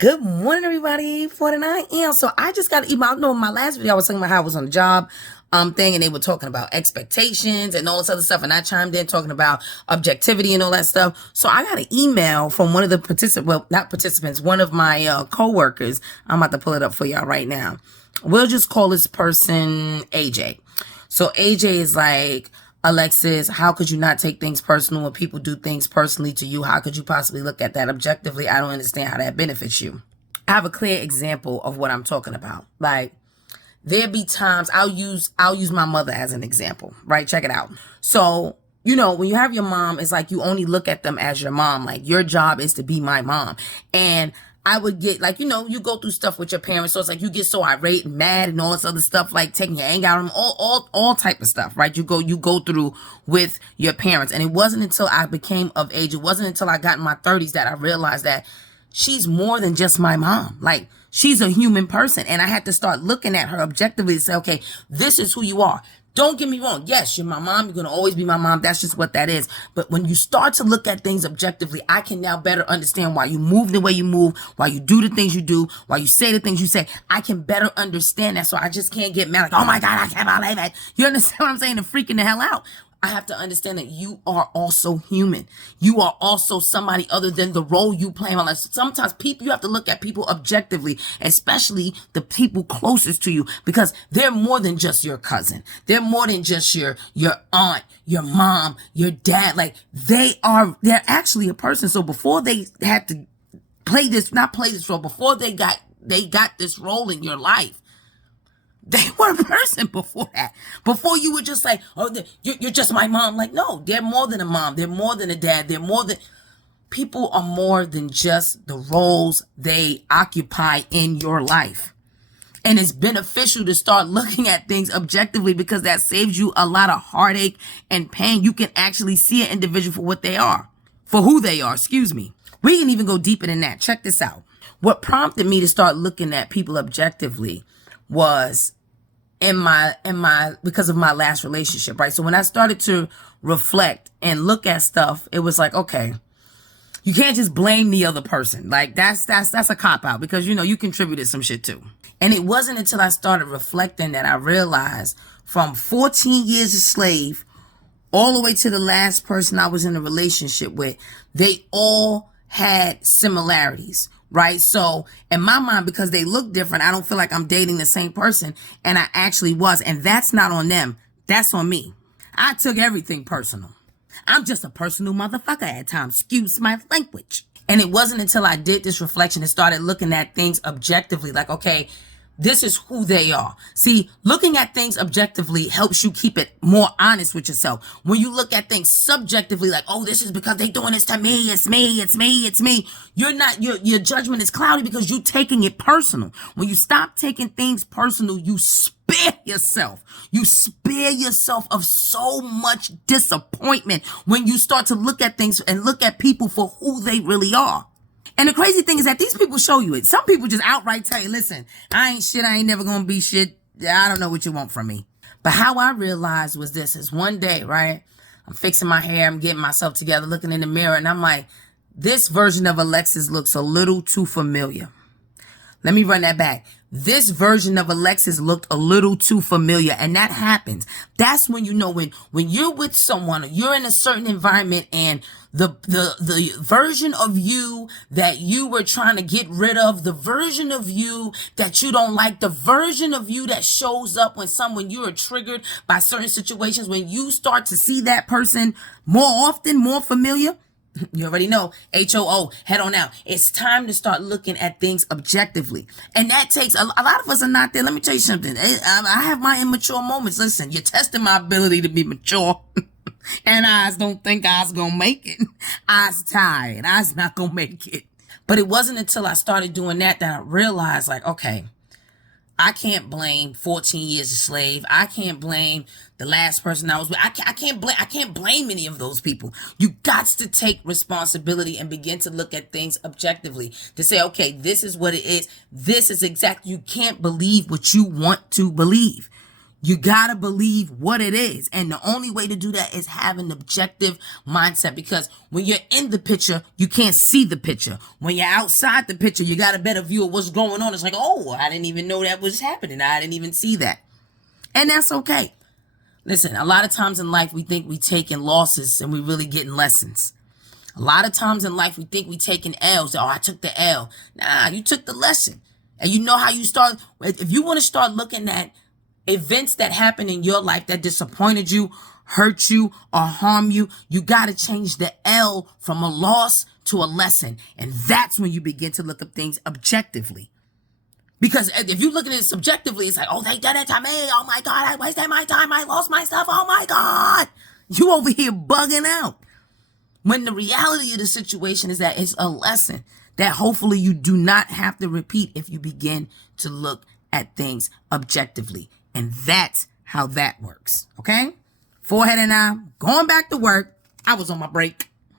Good morning, everybody. 49 AM. So I just got an email. I know in my last video I was talking about how I was on the job thing, and they were talking about expectations and all this other stuff, and I chimed in talking about objectivity and all that stuff. So I got an email from one of the participants, well, not participants, one of my co-workers. I'm about to pull it up for y'all right now. We'll just call this person AJ. So AJ is like, Alexis, how could you not take things personal when people do things personally to you? How could you possibly look at that objectively? I don't understand how that benefits you. I have a clear example of what I'm talking about. Like, there be times I'll use my mother as an example, right? Check it out. So, you know, when you have your mom, it's like you only look at them as your mom. Like, your job is to be my mom. And I would get, like, you know, you go through stuff with your parents, so it's like you get so irate and mad and all this other stuff, like taking your anger out on them, all type of stuff, right? You go through with your parents. And it wasn't until I became of age, it wasn't until I got in my 30s that I realized that she's more than just my mom. Like, she's a human person, and I had to start looking at her objectively to say, okay, this is who you are. Don't get me wrong. Yes, you're my mom. You're going to always be my mom. That's just what that is. But when you start to look at things objectively, I can now better understand why you move the way you move, why you do the things you do, why you say the things you say. I can better understand that. So I just can't get mad like, oh my God, I can't believe it. You understand what I'm saying? And freaking the hell out. I have to understand that you are also human. You are also somebody other than the role you play in life. Sometimes people, you have to look at people objectively, especially the people closest to you, because they're more than just your cousin. They're more than just your aunt, your mom, your dad. Like, they're actually a person. So before they had to not play this role, before they got this role in your life, they were a person before that. Before you were just like, oh, you're just my mom. Like, no, they're more than a mom. They're more than a dad. People are more than just the roles they occupy in your life. And it's beneficial to start looking at things objectively, because that saves you a lot of heartache and pain. You can actually see an individual for what they are, for who they are, excuse me. We can even go deeper than that. Check this out. What prompted me to start looking at people objectively was because of my last relationship, right? So when I started to reflect and look at stuff, it was like, okay, you can't just blame the other person. Like, that's a cop out, because, you know, you contributed some shit too. And it wasn't until I started reflecting that I realized, from 14 years a slave all the way to the last person I was in a relationship with, they all had similarities. Right? So in my mind, because they look different, I don't feel like I'm dating the same person. And I actually was. And that's not on them. That's on me. I took everything personal. I'm just a personal motherfucker at times. Excuse my language. And it wasn't until I did this reflection and started looking at things objectively, like, okay, this is who they are. See, looking at things objectively helps you keep it more honest with yourself. When you look at things subjectively, like, oh, this is because they doing this to me, it's me. Your judgment is cloudy because you're taking it personal. When you stop taking things personal, you spare yourself. You spare yourself of so much disappointment when you start to look at things and look at people for who they really are. And the crazy thing is that these people show you it. Some people just outright tell you, listen, I ain't shit. I ain't never going to be shit. I don't know what you want from me. But how I realized was this is one day, right? I'm fixing my hair. I'm getting myself together, looking in the mirror. And I'm like, this version of Alexis looks a little too familiar. Let me run that back. This version of Alexis looked a little too familiar. And that happens. That's when you know, when you're with someone, or you're in a certain environment, and the version of you that you were trying to get rid of, the version of you that you don't like, the version of you that shows up when you are triggered by certain situations, when you start to see that person more often, more familiar, you already know, HOO, head on out. It's time to start looking at things objectively. And that takes, a lot of us are not there. Let me tell you something. I have my immature moments. Listen, you're testing my ability to be mature. And I don't think I was going to make it. I was tired. I was not going to make it. But it wasn't until I started doing that I realized, like, okay, I can't blame 14 years a slave. I can't blame the last person I was with. I can't blame any of those people. You got to take responsibility and begin to look at things objectively to say, okay, this is what it is. This is exactly, you can't believe what you want to believe. You gotta believe what it is. And the only way to do that is have an objective mindset, because when you're in the picture, you can't see the picture. When you're outside the picture, you got a better view of what's going on. It's like, oh, I didn't even know that was happening. I didn't even see that. And that's okay. Listen, a lot of times in life, we think we taking losses and we really getting lessons. A lot of times in life, we think we taking L's. Oh, I took the L. Nah, you took the lesson. And you know how you start. If you want to start looking at events that happen in your life that disappointed you, hurt you, or harm you, you got to change the L from a loss to a lesson. And that's when you begin to look at things objectively. Because if you look at it subjectively, it's like, oh, they did it to me. Oh my God, I wasted my time. I lost my stuff. Oh my God. You over here bugging out. When the reality of the situation is that it's a lesson that hopefully you do not have to repeat if you begin to look at things objectively. And that's how that works. Okay? Forehead and I going back to work. I was on my break.